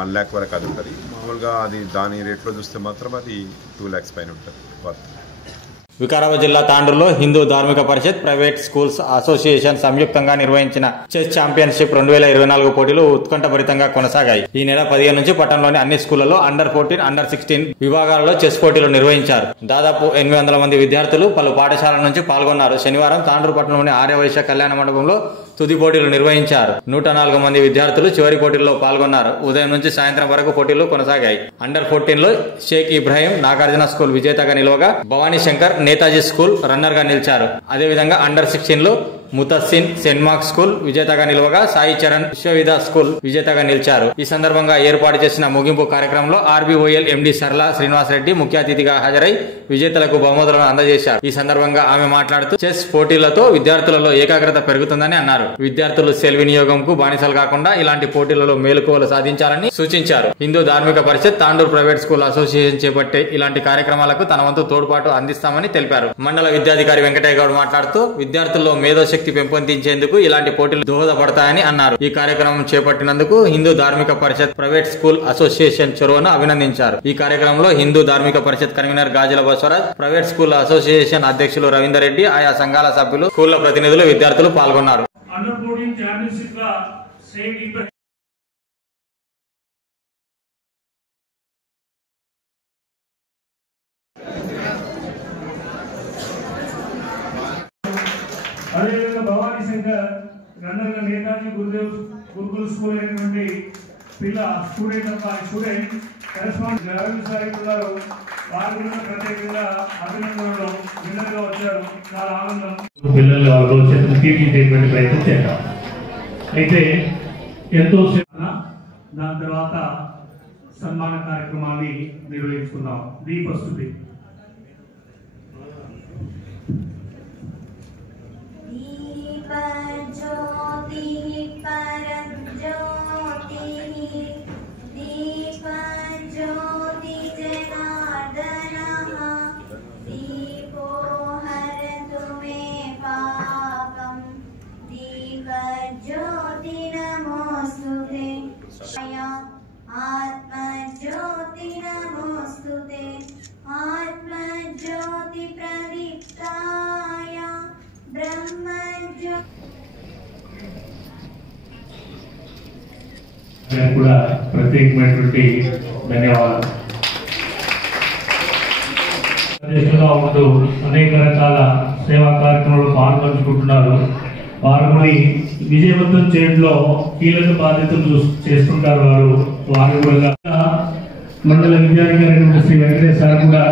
1 lakh వరకు అది ఉంటుంది. మామూలుగా అది దాని రేట్లో చూస్తే మాత్రం అది 2 lakhs పైన ఉంటుంది వర్త్. వికారాబాద్ జిల్లా తాండూరులో హిందూ ధార్మిక పరిషత్ ప్రైవేట్ స్కూల్స్ అసోసియేషన్ సంయుక్తంగా నిర్వహించిన చెస్ ఛాంపియన్షిప్ 2024 పోటీలు ఉత్కంఠభరితంగా కొనసాగాయి. ఈ నెల 15 నుంచి పట్టణంలోని అన్ని స్కూళ్లలో అండర్ 14, అండర్ 16 విభాగాలలో చెస్ పోటీలు నిర్వహించారు. దాదాపు 800 మంది విద్యార్థులు పలు పాఠశాలల నుంచి పాల్గొన్నారు. శనివారం తాండూరు పట్టణంలోని ఆర్యవైశ్య కళ్యాణ మండపంలో తుది పోటీలు నిర్వహించారు. 104 మంది విద్యార్థులు చివరి పోటీల్లో పాల్గొన్నారు. ఉదయం నుంచి సాయంత్రం వరకు పోటీలు కొనసాగాయి. అండర్ 14 లో షేక్ ఇబ్రాహీం నాగార్జున స్కూల్ విజేతగా నిలవగా భవానీ శంకర్ నేతాజీ స్కూల్ రన్నర్ గా నిలిచారు. అదేవిధంగా అండర్ 16 లో ముతస్సిన్ సెంట్ మార్క్ స్కూల్ విజేతగా నిలవగా సాయి చరణ్ విశ్వవిద్య స్కూల్ విజేతగా నిలిచారు. ఈ సందర్భంగా ఏర్పాటు చేసిన ముగింపు కార్యక్రమంలో ఆర్బీఓఎల్ ఎండి సరళ శ్రీనివాస్ రెడ్డి ముఖ్య అతిథిగా హాజరై విజేతలకు బహుమతులను అందజేశారు. ఈ సందర్భంగా ఆమె మాట్లాడుతూ చెస్ పోటీలతో విద్యార్థులలో ఏకాగ్రత పెరుగుతుందని అన్నారు. విద్యార్థులు సెల్ వినియోగంకు బానిసలు కాకుండా ఇలాంటి పోటీలలో మేలుకోవలు సాధించాలని సూచించారు. హిందూ ధార్మిక పరిషత్ తాండూరు ప్రైవేట్ స్కూల్ అసోసియేషన్ చేపట్టే ఇలాంటి కార్యక్రమాలకు తన వంతు తోడ్పాటు అందిస్తామని తెలిపారు. మండల విద్యాధికారి వెంకటయ్య గౌడ్ మాట్లాడుతూ విద్యార్థుల్లో మేధోశక్తి పెంపొందించేందుకు ఇలాంటి పోటీలు దోహదపడతాయని అన్నారు. ఈ కార్యక్రమం చేపట్టినందుకు హిందూ ధార్మిక పరిషత్ ప్రైవేట్ స్కూల్ అసోసియేషన్ చొరవను అభినందించారు. ఈ కార్యక్రమంలో హిందూ ధార్మిక పరిషత్ కన్వీనర్ గాజుల బసవరాజ్, ప్రైవేట్ స్కూల్ అసోసియేషన్ అధ్యక్షులు రవీందర్ రెడ్డి, ఆయా సంఘాల సభ్యులు, స్కూళ్ల ప్రతినిధులు, విద్యార్థులు పాల్గొన్నారు. అదేవిధంగా భవానీ శంకర్ రన్నర్ గా నేతాజీ గురుకుల స్కూల్ అయినటువంటి స్టూడెంట్ కరెస్పాండెంట్ సాహిబ్ ఉన్నారు. వారు కూడా ప్రత్యేకంగా అభినందనలు విన్నర్గా వచ్చారు. చాలా ఆనందం. పిల్లలు భవిష్యత్తు తీర్చిదిద్దేటువంటి ప్రయత్నం చేద్దాం. అయితే ఎంతో దాని తర్వాత సన్మాన కార్యక్రమాన్ని నిర్వహించుకున్నాం. దీపస్తుతి ज्योति परज्योति दीप ज्योति जनार्दनः दीपो हरतु मे पापं दीप ज्योति नमोस्तुते आत्मा ज्योति नमोस्तुते आत्मा ज्योति प्रदीप्ताय ब्रह्म కూడా ప్రత్యేకమైనటువంటి ధన్యవాదాలు. దేశంలో ఉంటూ అనేక రకాల సేవా కార్యక్రమాలు పాల్గొంచుకుంటున్నారు. వారు మరి విజయవంతం చేయడంలో కీలక బాధ్యతలు చేస్తుంటారు. వారు కూడా మండల విద్యాధికారి శ్రీ వెంకటేష్ సార్ కూడా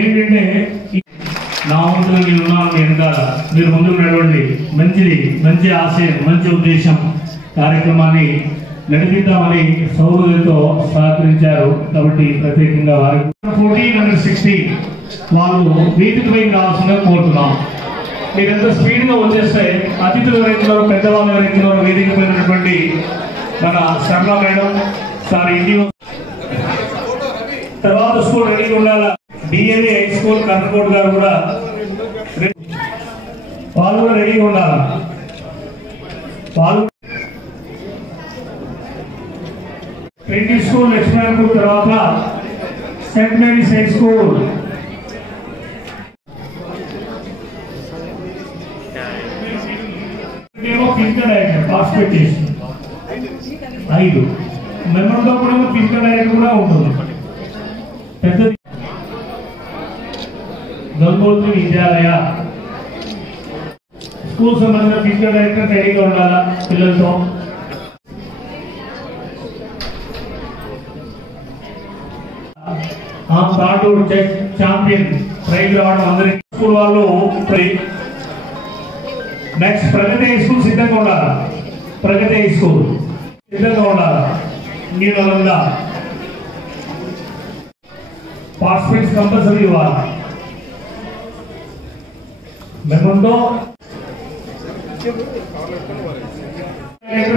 ఏంటంటే నా వంతులు నేను ఉన్నాను వెనకాల, మీరు ముందుకు నడవండి. మంచి ఆశయం, మంచి ఉద్దేశం కార్యక్రమాన్ని నడిపిద్దామని సౌరులతో సహకరించారు. కాబట్టి ప్రత్యేకంగా వారికి 1460 వాళ్ళు వేదిక పైకి రావాల్సిందిగా కోరుతున్నాం. మీరు ఎంత స్పీడ్గా వచ్చేస్తే అతిథులు ఎవరైతున్నారో, పెద్దవాళ్ళు ఎవరైతున్నారో వేదిక పోయినటువంటి మన శర్మ మేడం సార్ ఇంటి తర్వాత స్కూల్ రెడీగా ఉండాలా. డిఏవి హై స్కూల్ కర్నకోట్ గారు కూడా వాళ్ళు కూడా రెడీగా ఉండాలా. వాళ్ళు ట్వంటీ స్కూల్ లక్ష్మీనారాయణపూర్ తర్వాత Saint Mary's high school physical director participate చేస్తుంది. 5 మెంబర్తో కూడా ఫిజికల్ డైరెక్టర్ కూడా ఉంటుంది. పెద్దది గంగోత్రి విద్యాలయ స్కూల్ సంబంధించిన ఫిజికల్ డైరెక్టర్ రెడీగా ఉండాలా పిల్లలతో. తాండూరు చెస్ ఛాంపియన్ ప్రైజ్ రావడం అందరికి స్కూల్ వాళ్ళు. నెక్స్ట్ ప్రగతి హై స్కూల్ సిద్ధంగా ఉండాలా. ప్రగతి హై స్కూల్ సిద్ధంగా ఉండాలా. నీళ్ళ పార్టిసిపెంట్స్ కంపల్సరీ ఇవ్వాలి. మెమోతో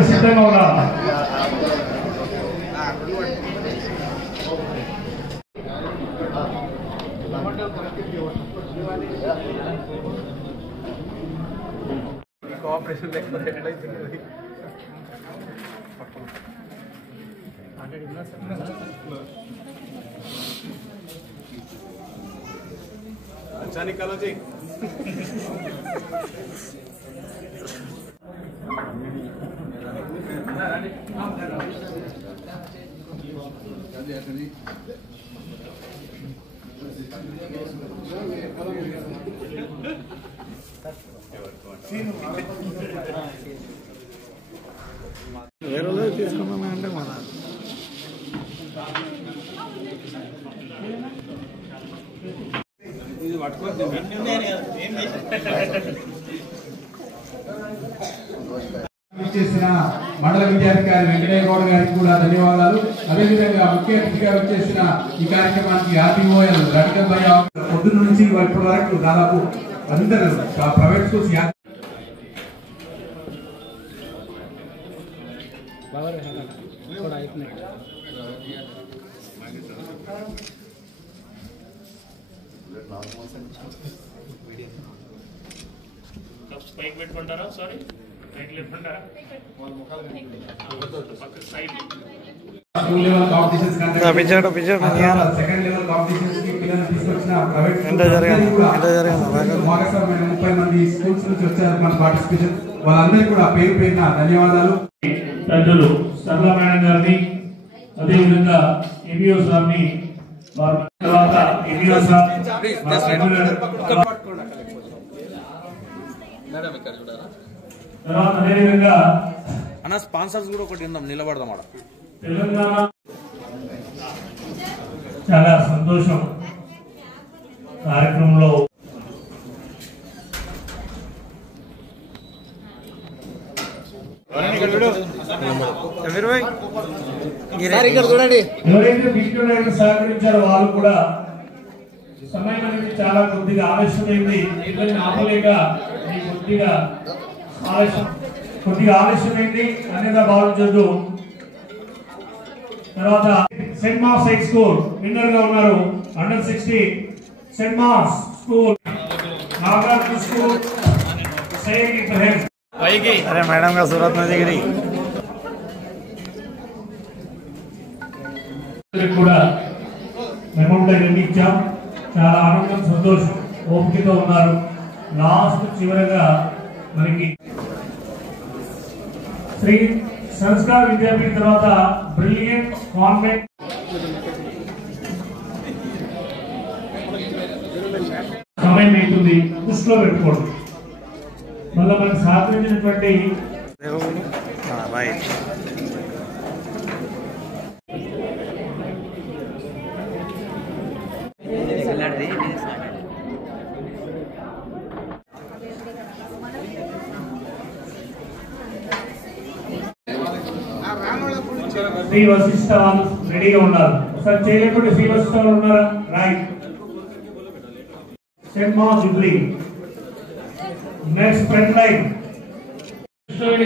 సిద్ధంగా ఉండాలి. కోఆపరేషన్ లేకపోతే अच्छा निकालो जी. వేరే తీసుకున్నామే అంటే మన ఇది పట్టుకోవద్దు చేసిన మండల విద్యాధికారి వెంకటయ్య గౌడ్ గారికి కూడా ధన్యవాదాలు. అదేవిధంగా ముఖ్య అతిథిగా వచ్చేసిన ఈ కార్యక్రమానికి ఆర్టీఓఎల్ రటికల్ భయ్య పొద్దున్న నుంచి ఇప్పటి వరకు దాదాపు అందరూ ప్రైవేట్ స్కూల్స్ పైకి పెట్టుకుంటారా? సారీ, పైకి లేపుకుంటారా? School level competitions second level competitions కి పిల్లలు తీసుకొచ్చిన ప్రైవేట్ భాగస్వామ్యం 30 మంది స్కూల్స్ నుంచి వచ్చారు మన పార్టిసిపేషన్. వాళ్ళందరికీ కూడా పేరు పేరున ధన్యవాదాలు. పెద్దలు సరళ మేడం గారిని, అదేవిధంగా ఎంఈఓ సార్ని, తర్వాత ఎంఈఓ సార్ తర్వాత అదేవిధంగా అన్న స్పాన్సర్స్ కూడా ఒకటి ఉందాం, నిలబడదాం ఆడ. తెలంగాణ చాలా సంతోషం. కార్యక్రమంలో ఎవరైతే విష్ణునాయకు సహకరించారో వాళ్ళు కూడా సమయం అనేది చాలా కొద్దిగా ఆలస్యమైంది, పిల్లల్ని ఆపలేక కొద్దిగా ఆలస్యమైంది అనేది భావించొద్దు. తర్వాత Saint Mark's high school winner గా ఉన్నారు. అండర్-16 Saint Mark's school, Nagarjuna school, Syed Ibrahim. अरे मैडम का सूरत में दिख रही కూడా మెమోరియల్ ఇచ్చాం. చాలా ఆనందం, సంతోషం, ఓపికతో ఉన్నారు. లాస్ట్ చివరగా మనకి శ్రీ సంస్కార్ విద్యాపీఠ తర్వాత బ్రిలియంట్ కాన్వెంట్ సమయం అవుతుంది, దృష్టిలో పెట్టుకోండి. మళ్ళీ మనకు సహకరించినటువంటి శ్రీ వశిష్ఠ వాళ్ళు రెడీగా ఉన్నారు. ఒకసారి చేయలేకుండా శ్రీ వశిష్ఠ వాళ్ళు ఉన్నారా? Right. Saint Mark's Jubilee. Next front line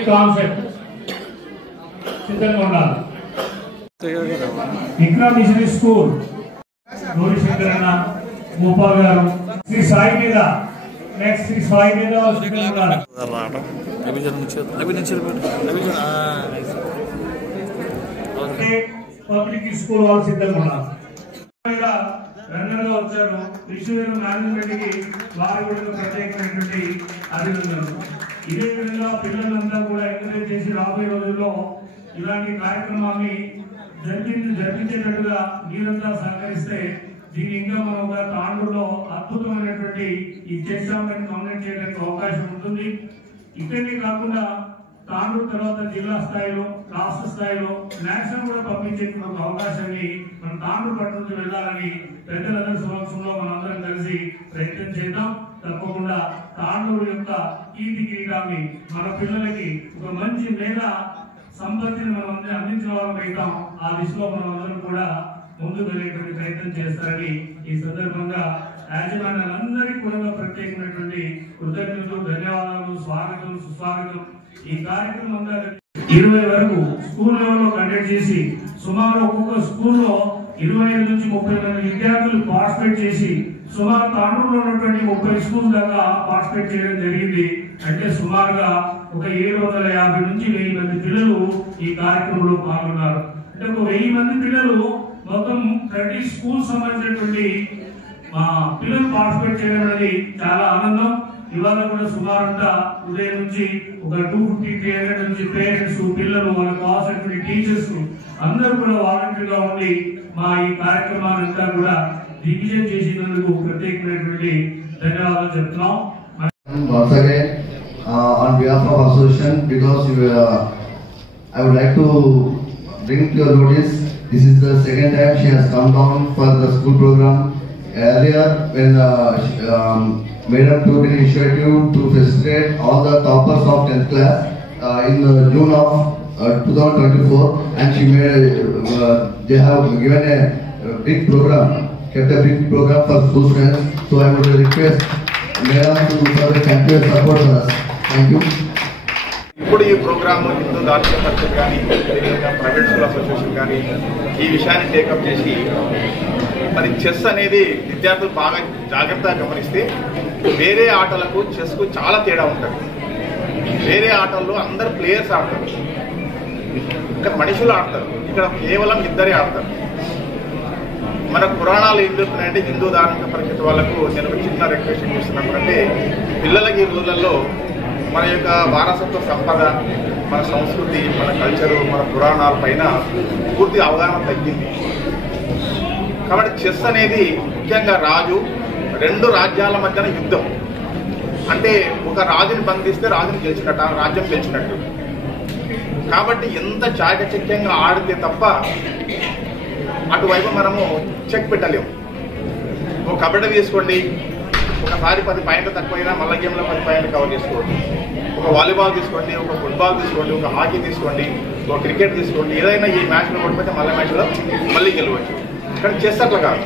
concept సిద్ధంగా ఉండాలి. విక్రమ్ మిషనరీ స్కూల్ గౌరీశంకర్ అన్న, గోపాల్ గారు, శ్రీ సాయి మీద, నెక్స్ట్ శ్రీ సాయి మీద పబ్లిక్ స్కూల్ వాళ్ళు సిద్ధంగా ఉన్నారు. రన్నర్ గా వచ్చారు. విశ్వవిద్యాలయం మేనేజ్మెంట్ కి వారు కూడా ప్రత్యేకమైనటువంటి అభినందనలు. ఇదే విధంగా పిల్లలంతా కూడా ఎంకరేజ్ చేసి రాబోయే రోజుల్లో ఇలాంటి కార్యక్రమాన్ని జరిపించేటట్టుగా మీరంతా సహకరిస్తే దీన్ని ఇంకా మనం ఒక తాండూరులో అద్భుతమైనటువంటి ఈ చెస్ టోర్నమెంట్ కండక్ట్ చేయడానికి అవకాశం ఉంటుంది. ఇక్కడికి కాకుండా తాండూరు తర్వాత జిల్లా స్థాయిలో, రాష్ట్ర స్థాయిలో, నేషనల్ కూడా పంపించేటువంటి ఒక అవకాశాన్ని మనం తాండూరు పట్ల నుంచి వెళ్ళాలని పెద్దలందరి సమక్షంలో మనందరం కలిసి ప్రయత్నం చేద్దాం. తప్పకుండా తాండూరు యొక్క కీర్తి కిరీటాన్ని మన పిల్లలకి ఒక మంచి మేధ సంపత్తిని మనం అందించిన వాళ్ళం అవుతాం. ఆ దిశలో మనం అందరం కూడా ముందుకు వెళ్ళేటువంటి ప్రయత్నం చేస్తారని ఈ సందర్భంగా యాజమాన్యాలందరికీ కూడా ప్రత్యేకమైనటువంటి కృతజ్ఞతలు, ధన్యవాదాలు, స్వాగతం, సుస్వాగతం. ఈ కార్యక్రమం 20 వరకు స్కూల్ లెవెల్లో కండక్ట్ చేసి సుమారు ఒక్కొక్క స్కూల్లో 25 నుంచి 30 మంది విద్యార్థులు పార్టిసిపేట్ చేసి సుమారు తాండూరులో ఉన్నటువంటి 30 స్కూల్ దాకా పార్టిసిపేట్ చేయడం జరిగింది. అంటే సుమారుగా ఒక 750 నుంచి 1000 మంది పిల్లలు ఈ కార్యక్రమంలో పాల్గొన్నారు. అంటే ఒక 1000 మంది పిల్లలు మొత్తం 30 స్కూల్ సంబంధించినటువంటి పిల్లలు పార్టిసిపేట్ చేయడం అనేది చాలా ఆనందం. ఇవాళ కూడా సుమారంతా ఉదయం నుంచి ఒక 250-300 నుంచి పేరెంట్స్, పిల్లలు, వాళ్ళకి కావాల్సినటువంటి టీచర్స్ అందరూ కూడా వాలంటీర్గా ఉండి మా ఈ కార్యక్రమాలంతా కూడా దిగ్విజయం చేసినందుకు ప్రత్యేకమైనటువంటి ధన్యవాదాలు చెప్తున్నాం. వరుసగా on behalf of association, because I would like to bring to your notice, this is the second time she has come down for the school program. Earlier, when Madam took an initiative to facilitate all the toppers of 10th class in June of 2024, and she made they have given a big program, kept a big program for school students. So I would request Madam to further continue support for us. Thank you. ఇప్పుడు ఈ programme Hindu దార్శనిక పరిషత్ కానీ private school association కానీ ఈ విషయాన్ని take up చేసి మరి chess అనేది విద్యార్థులు బాగా జాగ్రత్తగా గమనిస్తే వేరే ఆటలకు చెస్కు చాలా తేడా ఉంటుంది. వేరే ఆటల్లో అందరు ప్లేయర్స్ ఆడతారు, ఇక్కడ మనుషులు ఆడతారు, ఇక్కడ కేవలం ఇద్దరే ఆడతారు. మన పురాణాలు ఏం చెప్తున్నాయంటే హిందూ ధార్మిక పరిషత్ వాళ్ళకు నేను ఒక చిన్న రిక్వెస్ట్ చేస్తున్నాను అంటే పిల్లలకి ఈ రోజులలో మన యొక్క వారసత్వ సంపద, మన సంస్కృతి, మన కల్చరు, మన పురాణాల పైన పూర్తి అవగాహన తగ్గింది. కాబట్టి చెస్ అనేది ముఖ్యంగా రాజు రెండు రాజ్యాల మధ్యన యుద్ధం. అంటే ఒక రాజుని బంధిస్తే రాజుని గెలిచినట్టు, రాజ్యం గెలిచినట్టు. కాబట్టి ఎంత చాకచక్యంగా ఆడితే తప్ప అటువైపు మనము చెక్ పెట్టలేము. ఒక కబడ్డీ తీసుకోండి, ఒకసారి 10 పాయింట్లు తక్కువైనా మళ్ళీ గేమ్లో 10 పాయింట్లు కవర్ చేసుకోండి. ఒక వాలీబాల్ తీసుకోండి, ఒక ఫుట్బాల్ తీసుకోండి, ఒక హాకీ తీసుకోండి, ఒక క్రికెట్ తీసుకోండి, ఏదైనా ఈ మ్యాచ్లో ఓడిపోతే మళ్ళీ మ్యాచ్లో మళ్ళీ గెలవచ్చు. కానీ చెస్ అట్లా కాదు.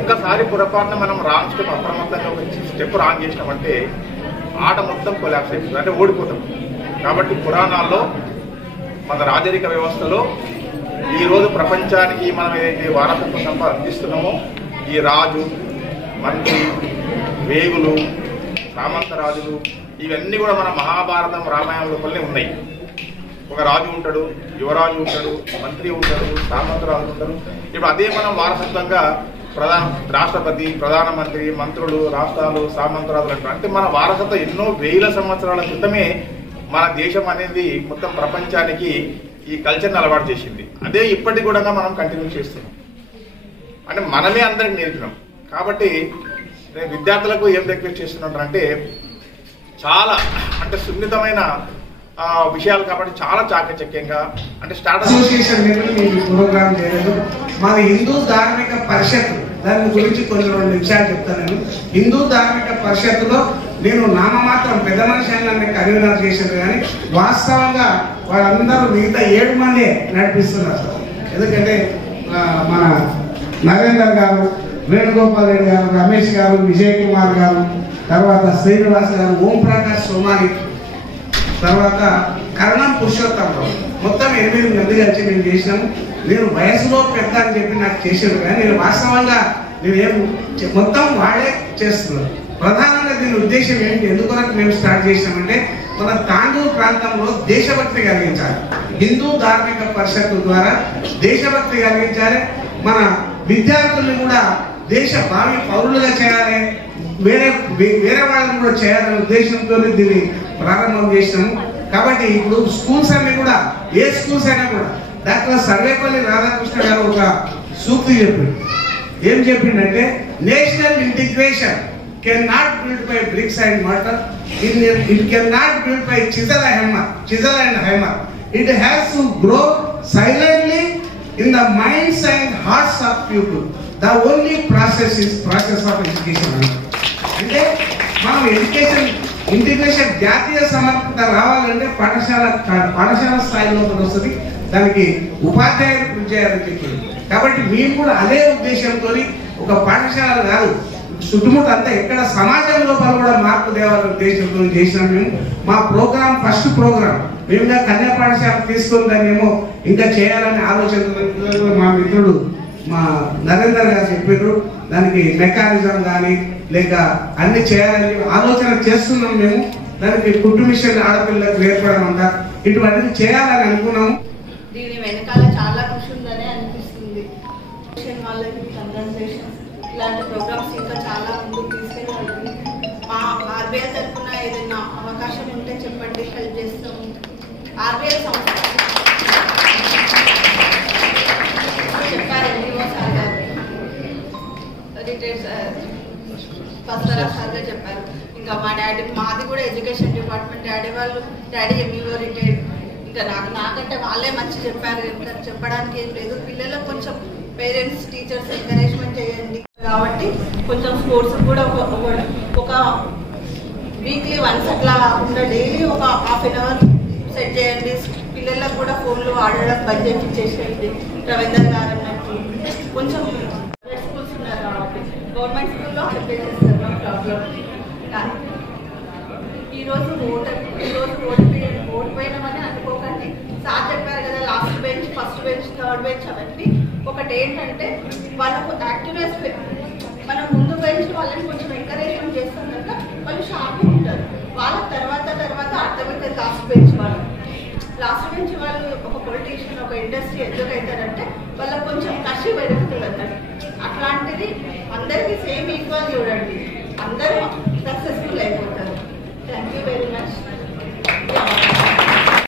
ఒక్కసారి పొరపాటున మనం రాంగ్ స్టెప్ అప్రమత్తంగా ఒక స్టెప్ రాంగ్ చేసినామంటే ఆట మొత్తం కొలాప్స్ అయిపోతుంది, అంటే ఓడిపోతాం. కాబట్టి పురాణాల్లో మన రాజరిక వ్యవస్థలో ఈరోజు ప్రపంచానికి మనం ఏదైతే వారసత్వ సంపద అందిస్తున్నామో ఈ రాజు, మంత్రి, వేగులు, సామంతరాజులు ఇవన్నీ కూడా మన మహాభారతం, రామాయణం లోపలనే ఉన్నాయి. ఒక రాజు ఉంటాడు, యువరాజు ఉంటాడు, మంత్రి ఉంటాడు, సామంతరాజులు ఉంటారు. ఇప్పుడు అదే మనం వారసత్వంగా రాష్ట్రపతి, ప్రధానమంత్రి, మంత్రులు, రాష్ట్రాలు, సామంతరాజులు అంటారు. అంటే మన వారసత్వం ఎన్నో వేల సంవత్సరాల క్రితమే మన దేశం అనేది మొత్తం ప్రపంచానికి ఈ కల్చర్ని అలవాటు చేసింది. అదే ఇప్పటికి కూడా మనం కంటిన్యూ చేస్తున్నాం. అంటే మనమే అందరికి నేర్పినాం. కాబట్టి నేను విద్యార్థులకు ఏం రిక్వెస్ట్ చేస్తున్నట్టు చాలా అంటే సున్నితమైన విషయాలు కాబట్టి చాలా చాకచక్యంగా అంటే స్టార్ట్ అసోసియేషన్ ప్రోగ్రామ్ చేయలేదు. మన హిందూ ధార్మిక పరిషత్ దాని గురించి కొన్ని 2 నిమిషాలు చెప్తాను. నేను హిందూ ధార్మిక పరిషత్తులో నేను నామమాత్రం పెద్ద మనిషి అని కన్వీనర్ చేశాను, కానీ వాస్తవంగా వాళ్ళందరూ మిగతా 7 మందే నడిపిస్తున్నారు సార్. ఎందుకంటే మన నరేందర్ గారు, వేణుగోపాల్ రెడ్డి గారు, రమేష్ గారు, విజయ్ కుమార్ గారు, తర్వాత శ్రీనివాస్ గారు, ఓం ప్రకాష్ సోమాని, తర్వాత కరణం పురుషోత్తమరావు, మొత్తం 8 మంది కలిసి మేము చేసినాము. నేను వయసులో పెద్ద అని చెప్పి నాకు చేసాను, కానీ నేను వాస్తవంగా నేనేం మొత్తం వాళ్ళే చేస్తున్నాను. ప్రధానంగా దీని ఉద్దేశం ఏంటి, ఎందుకొరకు మేము స్టార్ట్ చేసినామంటే మన తాండూరు ప్రాంతంలో దేశభక్తి కలిగించాలి. హిందూ ధార్మిక పరిషత్ ద్వారా దేశభక్తి కలిగించాలి. మన విద్యార్థుల్ని కూడా దేశ భావి పౌరులుగా చేయాలి, వేరే వాళ్ళని కూడా చేయాలనే ఉద్దేశంతో దీన్ని ప్రారంభం చేసినాము. కాబట్టి ఇప్పుడు స్కూల్స్ అన్ని కూడా ఏ స్కూల్స్ అయినా కూడా డాక్టర్ సర్వేపల్లి రాధాకృష్ణ గారు ఒక సూక్తి చెప్పిండు. ఏం చెప్పిండంటే national integration can not build by bricks and mortar, it can not build by chisel and hammer, it has to grow silently in the minds and hearts of people. The only process is process of education. అంటే మనం education integration జాతీయ సమర్థత రావాలంటే పాఠశాల స్థాయిలో వస్తుంది, దానికి ఉపాధ్యాయులు కృషి చేయాలని చెప్పారు. కాబట్టి మేము కూడా అదే ఉద్దేశంతో ఒక పాఠశాల కాదు, చుట్టుముట్టు అంతా ఎక్కడ సమాజం లోపల కూడా మార్పు తేవాలనే ఉద్దేశంతో చేసినాం. మేము మా ప్రోగ్రామ్ ఫస్ట్ ప్రోగ్రామ్ మేముగా కన్యా పాఠశాల తీసుకొని దాన్ని ఏమో ఇంకా చేయాలనే ఆలోచన మా మిత్రుడు మా నరేందర్ గారు చెప్పారు. దానికి మెకానిజం కానీ లేక అన్ని చేయాలని ఆలోచన చేస్తున్నాం మేము. దానికి కుట్టు మిషన్ ఆడపిల్లలకు నేర్పడం అంట ఇటువంటివి చేయాలని అనుకున్నాము. దీని వెనకాల చాలా కృషి ఉందని అనిపిస్తుంది. వాళ్ళకి కంగ్రాచులేషన్స్. ఇలాంటి ప్రోగ్రామ్స్ ఇంకా చాలా ముందుకు తీసుకెళ్ళాలి. మా ఆర్బీఐ తరఫున ఏదైనా అవకాశం ఉంటే చెప్పండి, హెల్ప్ చేస్తాము. ఆర్బీఐ సంస్థ చెప్పారు, ఎంఈఓ సార్ గారు, రిటైర్డ్ సార్, ఫస్ట్ సార్ గారు చెప్పారు. ఇంకా మాది కూడా education department, daddy MEO retired. ఇంకా నాకంటే వాళ్ళే మంచి చెప్పారు, ఇంకా చెప్పడానికి ఏం లేదు. పిల్లలకు కొంచెం పేరెంట్స్ టీచర్స్ ఎంకరేజ్మెంట్ చేయండి. కాబట్టి కొంచెం స్పోర్ట్స్ కూడా ఒక వీక్లీ వన్స్ అట్లా కాకుండా డైలీ ఒక ½ an hour సెట్ చేయండి. పిల్లలకు కూడా ఫోన్లు ఆడడం బంద్ చేసేయండి. రవీందర్ గారు అన్నట్టు కొంచెం ప్రైవేట్ స్కూల్స్ ఉన్నారు కాబట్టి గవర్నమెంట్ స్కూల్లో చెప్పేసేస్తారు ప్రాబ్లం. కానీ ఈరోజు ఓడిపోయినామని అనుకోకండి. సార్ చెప్పారు కదా, last bench, first bench, third bench అవన్నీ. ఒకటి ఏంటంటే వాళ్ళకు యాక్టివ్నెస్, మనం ముందు బెంచ్ వాళ్ళని కొంచెం ఎంకరేజ్మెంట్ చేస్తాం కనుక వాళ్ళు షార్ప్గా ఉంటారు. వాళ్ళ తర్వాత అర్థమైతే లాస్ట్ బెంచ్ వాళ్ళు ఒక పొలిటీషియన్, ఒక ఇండస్ట్రీ ఎందుకు అవుతారంటే వాళ్ళకి కొంచెం కసి పెరుగుతుంది అన్నట్టు. అట్లాంటిది అందరికీ సేమ్ ఈక్వల్ చూడండి, అందరూ సక్సెస్ఫుల్ అయిపోతారు. Thank you very much.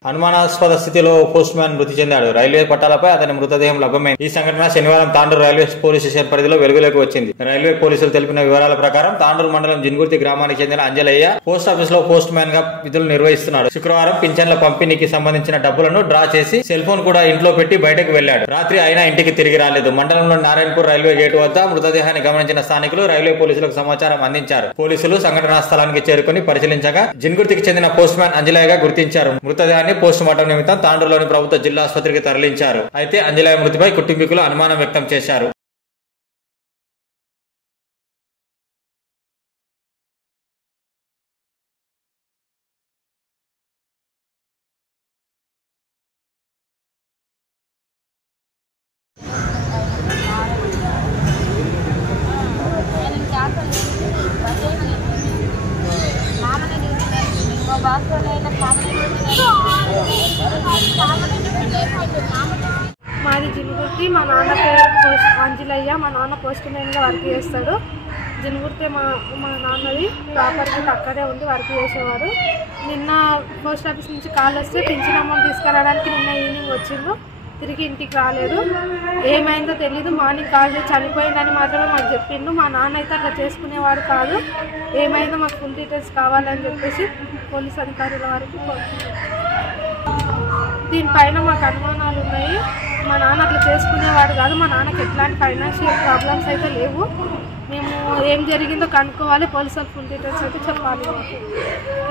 అనుమానాస్పద స్థితిలో పోస్ట్ మ్యాన్ మృతి చెందాడు. రైల్వే పట్టాలపై అతని మృతదేహం లభ్యమైంది. ఈ సంఘటన శనివారం తాండూరు రైల్వే పోలీస్ స్టేషన్ పరిధిలో వెలుగులోకి వచ్చింది. రైల్వే పోలీసులు తెలిపిన వివరాల ప్రకారం తాండూరు మండలం జిన్గుర్తి గ్రామానికి చెందిన అంజలయ్య పోస్ట్ ఆఫీస్ లో పోస్ట్ మ్యాన్ గా విధులు నిర్వహిస్తున్నాడు. శుక్రవారం పింఛన్ల పంపిణీకి సంబంధించిన డబ్బులను డ్రా చేసి సెల్ ఫోన్ కూడా ఇంట్లో పెట్టి బయటకు వెళ్లాడు. రాత్రి అయినా ఇంటికి తిరిగి రాలేదు. మండలంలోని నారాయణపూర్ రైల్వే గేటు వద్ద మృతదేహాన్ని గమనించిన స్థానికులు రైల్వే పోలీసులకు సమాచారం అందించారు. పోలీసులు సంఘటనా స్థలానికి చేరుకుని పరిశీలించగా జిన్గుర్తికి చెందిన పోస్ట్ మ్యాన్ అంజలయ్యగా గుర్తించారు. మృతదేహాన్ని పోస్ట్ మార్టం నిమిత్తం తాండూరులోని ప్రభుత్వ జిల్లా ఆసుపత్రికి తరలించారు. అయితే అంజలయ్య మృతిపై కుటుంబీకులు అనుమానం వ్యక్తం చేశారు. మాది జిన్గుర్తి. మా నాన్న పేరు అంజలయ్య. మా నాన్న పోస్ట్ మ్యాన్గా వర్క్ చేస్తాడు. జిన్గుర్తి మా నాన్నది ప్రాపర్గా అక్కడే ఉండి వర్క్ చేసేవాడు. నిన్న పోస్ట్ ఆఫీస్ నుంచి కాల్ వస్తే పింఛన్ అమౌంట్ తీసుకురావడానికి నిన్న ఈవినింగ్ వచ్చిండు. తిరిగి ఇంటికి రాలేదు. ఏమైందో తెలీదు. మార్నింగ్ కాల్ చేసి చనిపోయిందని మాత్రమే మాకు చెప్పిండు. మా నాన్న అయితే అట్లా చేసుకునేవాడు కాదు. ఏమైందో మాకు ఫుల్ డీటెయిల్స్ కావాలని చెప్పేసి పోలీస్ అధికారుల వరకు దీనిపైన మాకు అనుమానాలు ఉన్నాయి. మా నాన్న అట్లా చేసుకునేవాడు కాదు. మా నాన్నకి ఎట్లాంటి ఫైనాన్షియల్ ప్రాబ్లమ్స్ అయితే లేవు. మేము ఏం జరిగిందో కనుక్కోవాలి. పోలీసు వాళ్ళు ఫుల్ డీటెయిల్స్ అయితే చెప్పాలి.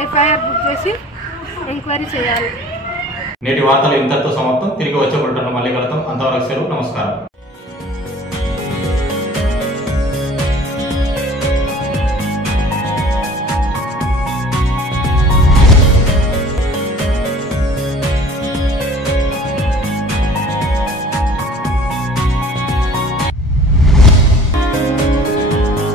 ఎఫ్ఐఆర్ బుక్ చేసి ఎంక్వైరీ చేయాలి. నేటి వార్తలు ఇంతటితో సమాప్తం. తిరిగి వచ్చే మళ్ళీ కలుద్దాం. అంతవరకు సెలవు. నమస్కారం.